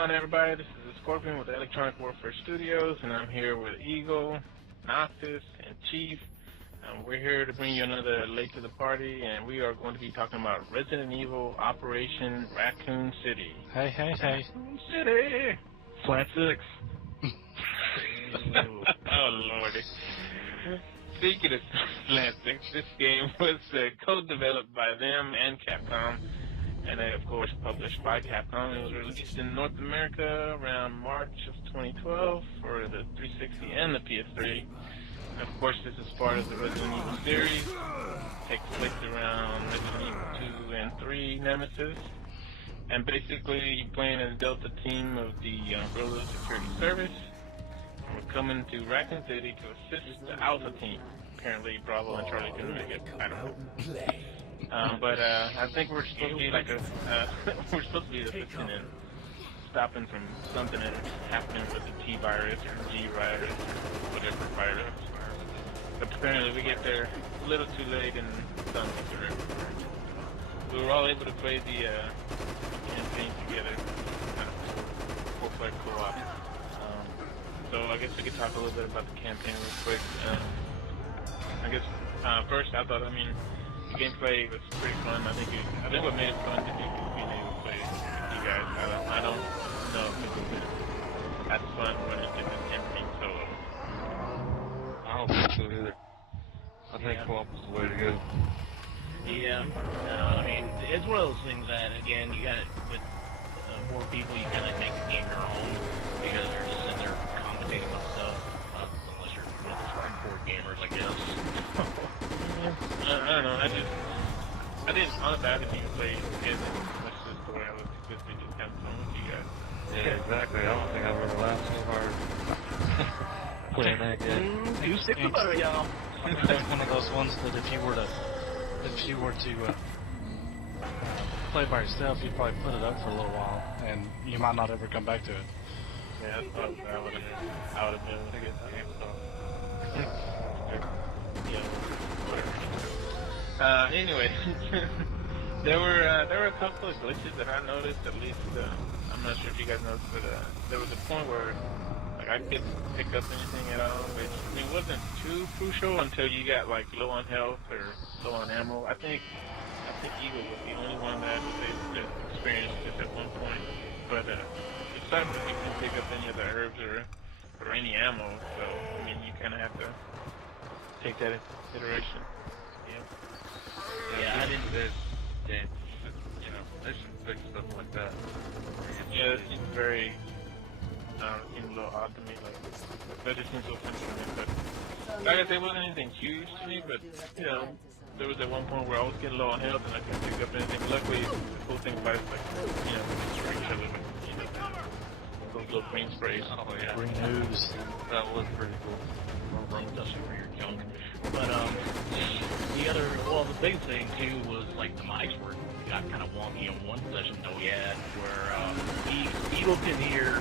on, everybody? This is the Scorpion with Electronic Warfare Studios, and I'm here with Eagle, Noctis, and Chief. We're here to bring you another late to the party, and we are going to be talking about Resident Evil Operation Raccoon City. Hey. Raccoon City! Flat 6. Oh, Lordy. Speaking of Flat 6, this game was co-developed by them and Capcom, and of course published by Capcom. It was released in North America around March of 2012 for the 360 and the PS3. And of course, this is part of the Resident Evil series. It takes place around Resident Evil 2 and 3 Nemesis. And basically, you're playing in the Delta team of the Umbrella Security Service. And we're coming to Raccoon City to assist the Alpha team. Apparently, Bravo and Charlie couldn't make it. I don't know. But I think we're supposed to be like we're supposed to be assisting in stopping from something that happening with the T virus or G virus or whatever virus. But apparently we get there a little too late and done with it. We were all able to play the campaign together, full-player co-op. So I guess we could talk a little bit about the campaign real quick. I guess first I thought, the gameplay was pretty fun. I think what made it fun to do was being able to play with you guys. I don't know if it was as fun running through this campaign solo. I don't think so either. I think co-op is the way to go. Yeah, it's one of those things that, again, you got it with more people, you kind of make the game your own because they're just sitting there commentating on stuff, unless you're one of those hardcore gamers, I guess. I don't know, I didn't automatically play it much as the way I was just having fun with you guys. Yeah, exactly. I don't think I've ever laughed so hard playing that game. You stick about it, y'all. That's one of those ones that if you were to play by yourself, you'd probably put it up for a little while, and you might not ever come back to it. Yeah, that's probably what I would have been with the game. Anyway, there were a couple of glitches that I noticed. At least I'm not sure if you guys noticed, but there was a point where I couldn't pick up anything at all. Which it wasn't too crucial until you got low on health or low on ammo. I think Eagle was the only one that was able to experience this at one point. But besides that, you couldn't pick up any of the herbs or any ammo. So you kind of have to take that into consideration. Yeah, I didn't. This game, they should fix stuff like that. Yeah, it seems very, seems a little odd to me. That just seems so simple to me. But like I said, it wasn't anything huge to me. But there was at one point where I was getting low on health and I couldn't pick up anything. Luckily, the cool thing about it is we spray each other with those little green sprays. Oh yeah, Green ooze. that was pretty cool. Rough dusting for your junk. But the big thing too was the mics got kind of wonky in one session that we had where Eagle can hear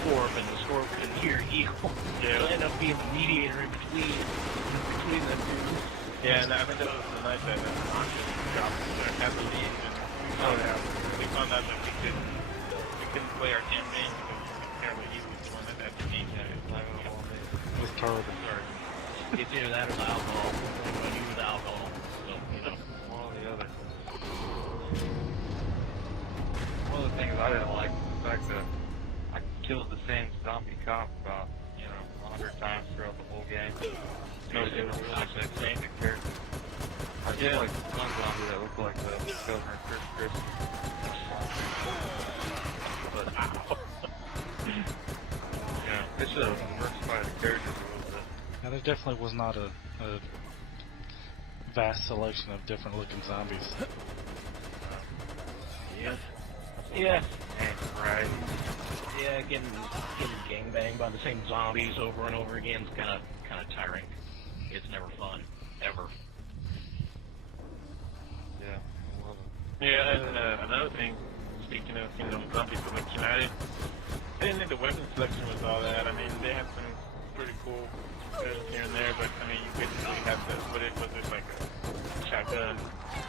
Scorp and the Scorp can hear Eagle. Yeah. It'll end up being the mediator in between them two. Yeah, and I think that was the night that Andre dropped there at the lead. We found out that we couldn't play our campaign because apparently he was the one that had the lead. It was terrible. It's either that or the alcohol. When you with the alcohol, so One or the other. One of the things I didn't like was the fact that I killed the same zombie cop about 100 times throughout the whole game. No, it was actually the same character. I did like one zombie that looked like the Governor Chris. But it should have diversified the characters a little bit. Now, there definitely was not a vast selection of different looking zombies. yeah, Right. yeah, getting gangbanged by the same zombies over and over again is kind of tiring. It's never fun, ever. Yeah, I love it. Yeah, and another thing, speaking of zombie selection, I didn't think the weapon selection was all that. They had some pretty cool here and there, but you basically have what it was like a shotgun,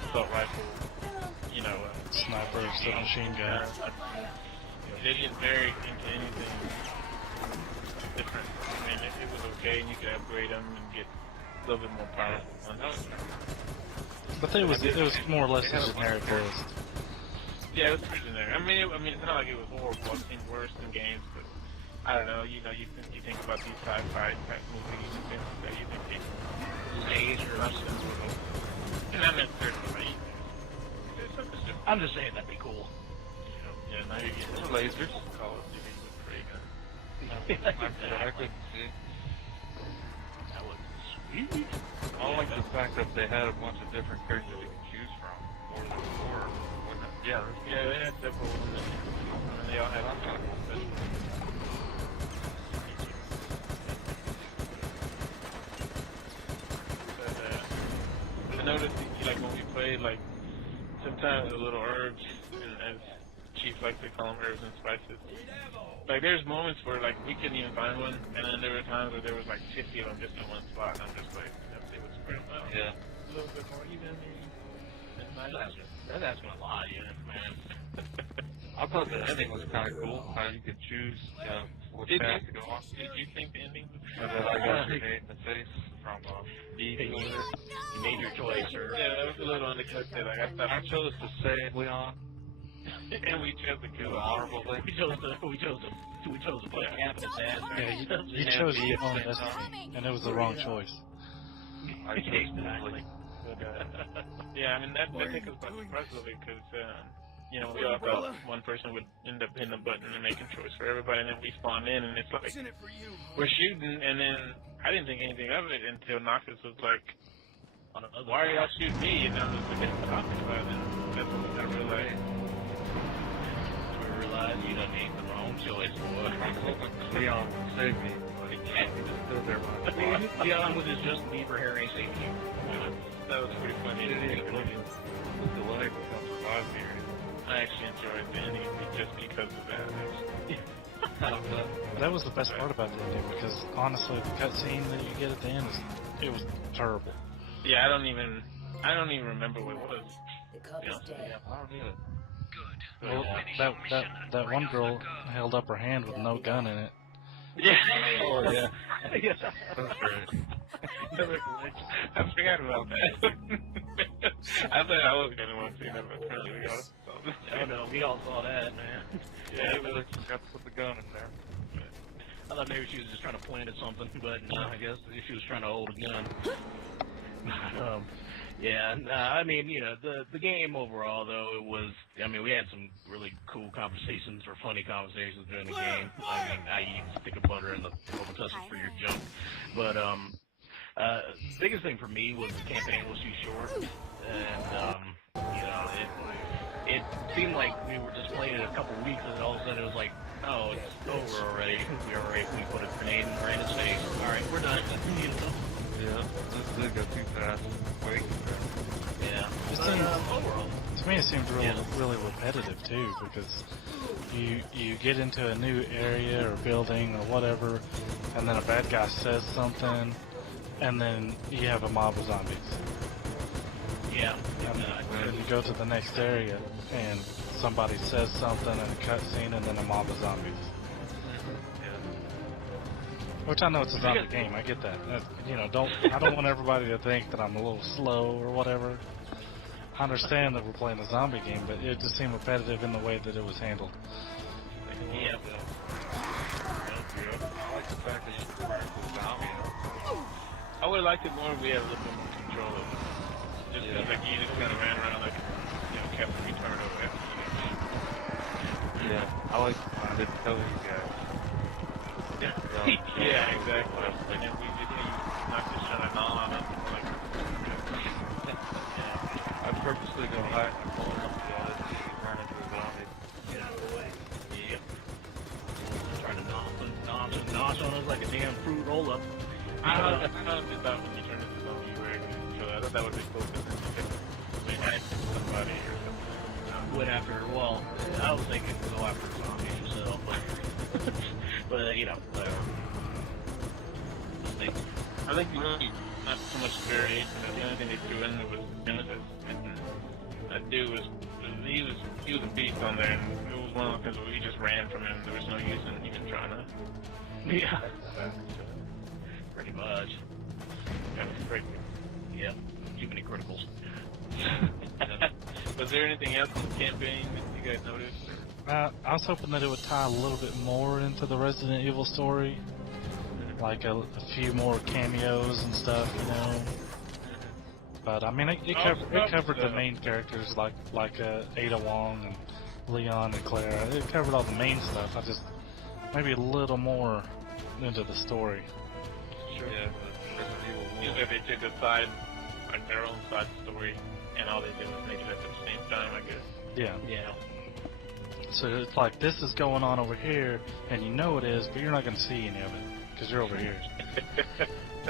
assault rifle, Sniper, submachine gun. they didn't vary into anything different. I mean, it was okay, and you could upgrade them and get a little bit more powerful ones. But it was more or less a generic list. Yeah, it was pretty generic. I mean, it's not like it was horrible. It seemed worse than games, but I don't know. You know, you think about these sci-fi type movies and things like that. You think they laser substance with them. And I'm necessarily like, it's something different. I'm just saying that'd be cool. Yeah, now you're getting lasers. Call of Duty with ray gun. I couldn't see. That was sweet. I like the fact that they had a bunch of different characters you could choose from. More than before. Yeah, they had several ones. And they all had kind of special. I noticed, like, when we played, like, sometimes the little herbs, and as Chief likes to call them, herbs and spices. Like, there's moments where, like, we couldn't even find one, and then there were times where there was, like, 50 of them just in one spot, and I'm just like, they would spread them out. Yeah. A little bit more evenly. That's asking a lot, man. I thought the ending was kind of cool, how you could choose what path to go on. Did you think the ending was And then I got a grenade in the face from E. You made your choice, or yeah, that was a little unexpected. Like, I chose to save Leon. and we chose to kill him. Honorably. we chose to put a cap in his ass. Yeah, you chose your own destiny, and it was the wrong choice. I chose Exactly. Yeah, I mean, that took us by surprise a little bit, because, you know, we all thought one person would end up hitting the button and making choice for everybody, and then we spawned in, and it's like, we're shooting, and then I didn't think anything of it until Noctis was like, why are y'all shooting me? And I was like, talking about it, and that's when I realized. We realized you done made the wrong choice, boy. Leon saved me, but he just stood there by the spot. Leon with his Justin Bieber hair ain't saving you. That was pretty funny. The delay becomes survive me. I actually enjoyed the ending just because of that. That was the best part about the ending, because honestly, the cutscene that you get at the end it was terrible. Yeah, I don't even remember what it was. I don't need it. Well, that one girl held up her hand with no gun in it. Yeah. Oh, yeah. Yes. That's great. I forgot about that. I thought I was gonna want to see that, but apparently we all saw it. I know, we all saw that, man. Yeah, it was. Got to put the gun in there. I thought maybe she was just trying to point at something, but no, I guess she was trying to hold a gun. Yeah, I mean, you know, the game overall, though, it was, I mean, we had some really cool conversations or funny conversations during the game. I mean, I eat stick of butter in the Robitussin for your junk. But, biggest thing for me was the campaign was too short. And, you know, it seemed like we were just playing it a couple weeks, and all of a sudden it was like, oh, it's over already. We put a grenade in Brandon's face. All right, we're done. You know? Yeah, this did go too fast. Way too fast. Yeah. Overall. To me, it seemed really repetitive too, because you get into a new area or building or whatever, and then a bad guy says something, and then you have a mob of zombies. Yeah. And then you go to the next area, and somebody says something in a cutscene, and then a mob of zombies. Which I know it's a zombie game, I get that. You know, I don't want everybody to think that I'm a little slow or whatever. I understand that we're playing a zombie game, but it just seemed repetitive in the way that it was handled. Yeah. I like the fact that you could turn into a zombie. I would have liked it more if we had a little bit more control of it. Just because, like, you just kind of ran around like, you know, Captain Return over after you. Yeah, I like when I didn't tell you guys. Yeah, exactly. And then we just not just trying to gnaw on it. Like, I purposely go hide and pull up the other so you turn into a zombie. Yeah. Trying to nosh on us like a damn fruit roll-up. I honestly thought when you turned into zombie, you were able to control that. I thought that would be cool because then you could hide somebody or something. Went after, well, I was thinking go after a zombie yourself. But, you know, whatever. I think really not so much variation. The only thing they threw in was Genesis. And that dude was he was a beast on there, and it was one of the things where we just ran from him. There was no use in even trying to. Yeah. Pretty much. That was great. Yeah. Too many criticals. Was there anything else in the campaign that you guys noticed? I was hoping that it would tie a little bit more into the Resident Evil story, like a few more cameos and stuff, you know. But I mean, it covered the main characters like Ada Wong and Leon and Clara. It covered all the main stuff. I just maybe a little more into the story. Sure. Yeah, but Resident Evil 1. Usually they took a side, like their own side story, and all they did was make it at the same time, I guess. Yeah. Yeah. So it's like this is going on over here, and you know it is, but you're not going to see any of it because you're over here.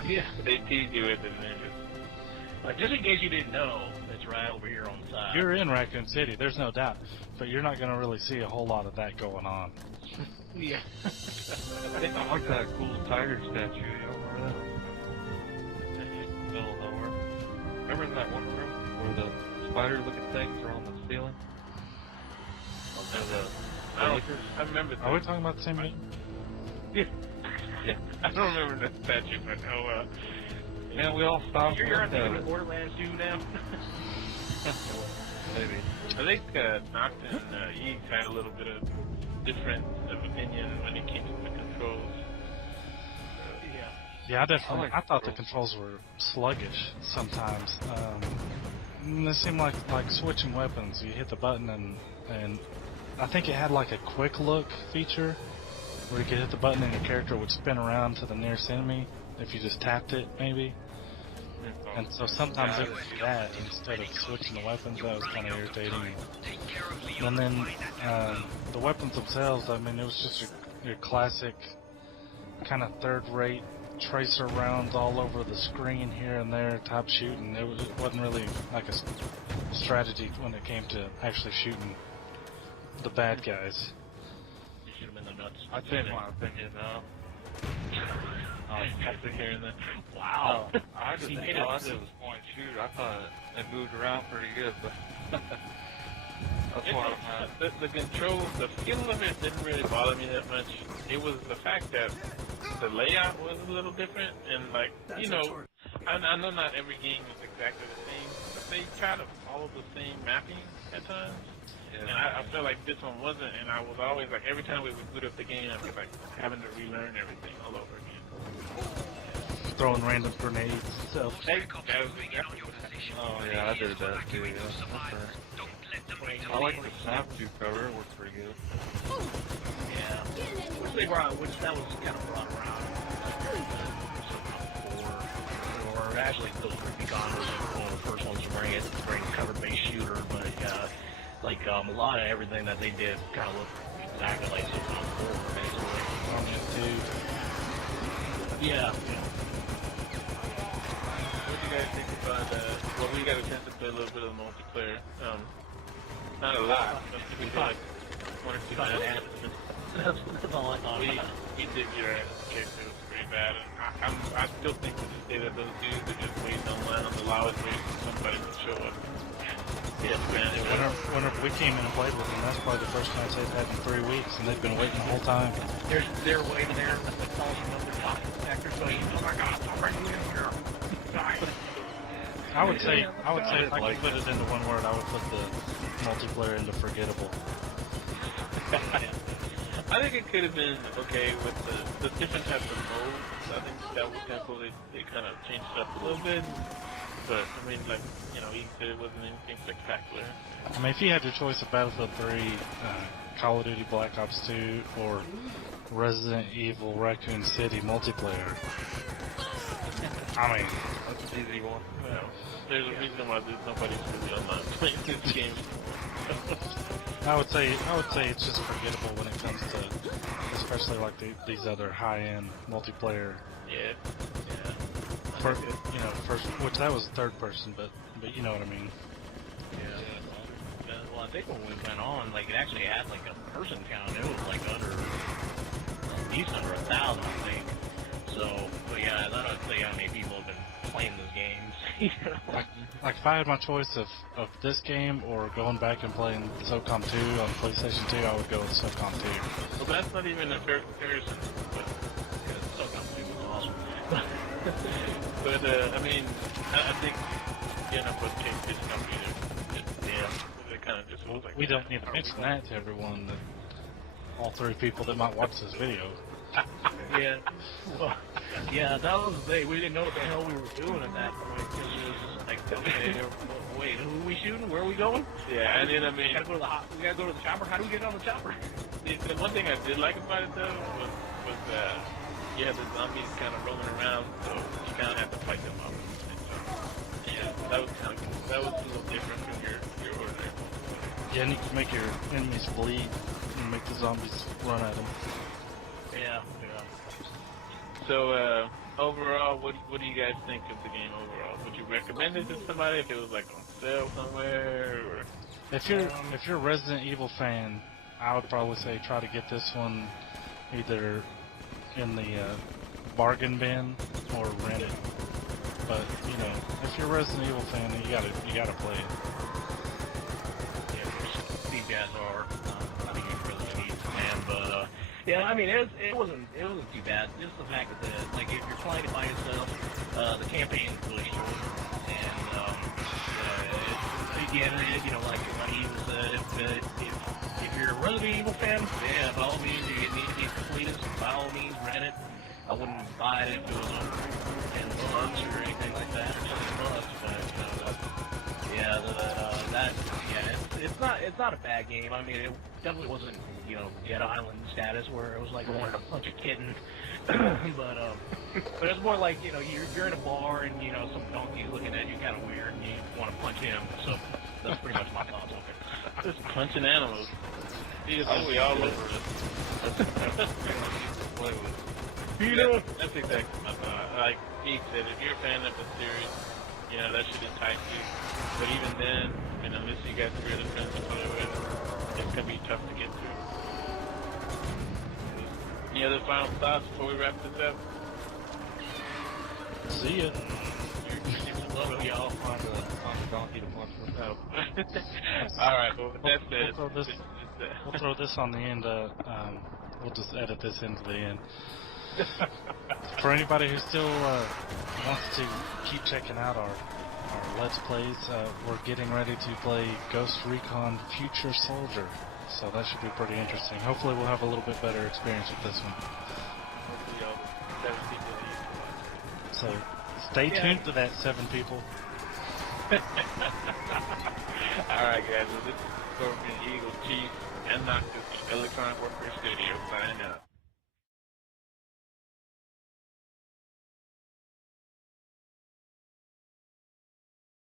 Yeah. They tease you with it, and then just. Like, just in case you didn't know, it's right over here on the side. You're in Raccoon City, there's no doubt, but you're not going to really see a whole lot of that going on. Yeah. I like that cool tiger statue. You remember that? Middle of nowhere. Remember in that one room where the spider-looking things are on the ceiling? I remember that. Are we talking about the same game? Yeah. I don't remember that statue, but Man, we all stopped. You're and on looked at the Borderlands 2 now? Maybe. I think Noct and Yeeks had a little bit of difference of opinion when it came to the controls. Yeah, I definitely. like I thought the controls. controls were sluggish sometimes. It seemed like switching weapons. You hit the button and I think it had like a quick look feature where you could hit the button and your character would spin around to the nearest enemy if you just tapped it, maybe. And so sometimes it would do that instead of switching the weapons. That was kind of irritating. And then the weapons themselves, I mean, it was just your classic kind of third-rate tracer rounds all over the screen here and there type shooting. It wasn't really like a strategy when it came to actually shooting the bad guys. You shoot him in the nuts. I changed my opinion now. After hearing that. Wow. I just He thought made it it. was point and shoot. I thought it moved around pretty good, but that's why I'm at. The controls, the feel of it didn't really bother me that much. It was the fact that the layout was a little different, and like, you know, I know not every game is exactly the same, but they try to follow the same mapping at times. Yeah. And I felt like this one wasn't, and I was always like, every time we would boot up the game, I was like having to relearn everything all over again. Throwing random grenades. So Oh yeah, I did that too. Yeah, that's right. I like the snap to cover. It worked pretty good. Yeah. Which that was kind of brought around. Or actually, those Recon was one of the first ones to bring cover-based shooter, but like a lot of everything that they did kind of looked exactly like Super 4, basically. Yeah. What do you guys think about, well, we got a chance to play a little bit of the multiplayer. Not a lot, but we got like 1 or 2 minutes. That's all I thought about. We did get our ass kicked. It was pretty bad. And I still think to this day that those dudes are just waiting online on the lowest rate for somebody to show up. Yes, man. whenever we came in and played with them, that's probably the first match they've had in 3 weeks, and they've been waiting the whole time. They're waiting there, calling you up, they're talking actors, going, oh my god, I'm right here. I would say if I could put it into one word, I would put the multiplayer into forgettable. I think it could have been okay with the different types of modes. I think that was kind of cool. They kind of changed it up a little bit. But, I mean, like, you know, he said it wasn't anything spectacular. I mean, if you had your choice of Battlefield 3, Call of Duty Black Ops 2, or Resident Evil Raccoon City multiplayer, I mean, That's an easy one. Well, there's a reason why there's nobody's really online playing this game. I would say it's just forgettable when it comes to, especially like these other high-end multiplayer. Yeah. First, which that was third person, but you know what I mean. Yeah. Well, I think when we went on, like, it actually had, like, a person count. It was, like, at least under 1,000, I think. So, but yeah, that would say how many people have been playing those games. You know? like if I had my choice of this game or going back and playing SOCOM 2 on PlayStation 2, I would go with SOCOM 2. Well, that's not even a fair comparison. But, Because SOCOM 2 was awesome. I mean, I think what changed this company they kind of just was like. We don't need to mention that to everyone, that all three people that might watch this video. Yeah. Well, yeah, that was the thing. We didn't know what the hell we were doing at that point. Because it was just like, okay, wait, who are we shooting? Where are we going? Yeah, and then I mean, We gotta go to the chopper. How do we get on the chopper? the one thing I did like about it though was the zombies kind of rolling around, so you kind of have to fight them up. And so, yeah, that was kind of cool. That was a little different from your ordinary. Yeah, and you can make your enemies bleed and make the zombies run at them. Yeah. So overall, what do you guys think of the game overall? Would you recommend it to somebody if it was like on sale somewhere? Or? If you're a Resident Evil fan, I would probably say try to get this one either in the bargain bin or rent it. But you know, if you're a Resident Evil fan, you gotta play it. Yeah, these guys are. I think you're really neat, man. But yeah, I mean, it wasn't too bad. Just the fact that like if you're playing it by yourself, the campaign is really short, and again, you know, like he was, if you're a Resident Evil fan, yeah, by all means, you need to be completed. By all means, rent it. I wouldn't buy it if it was on $10 or anything like that, or $20. But it's not a bad game. I mean, it definitely wasn't, you know, Dead Island status where it was like going a bunch of kittens. but it's more like, you know, you're in a bar and, you know, some donkey's looking at you kind of weird and you want to punch him. So that's pretty much my thoughts on it. Just punching animals. He's gonna be all over us. That's exactly my thought. Like Pete said, if you're a fan of the series, you know, that should entice you. But even then, and unless you got three other friends to play with, it's gonna be tough to get through. Any other final thoughts before we wrap this up? See ya. Love it, y'all, on the donkey to punch with. No. All right, well, with that said, We'll throw this on the end. We'll just edit this into the end. For anybody who still wants to keep checking out our Let's Plays, we're getting ready to play Ghost Recon Future Soldier. So that should be pretty interesting. Hopefully we'll have a little bit better experience with this one. hopefully all the 7 people that used to watch. So stay tuned to that, 7 people. All right, guys. Well, this is Scorpion Eagle Chief and Noctis from Electronic Warfare Studio signing out.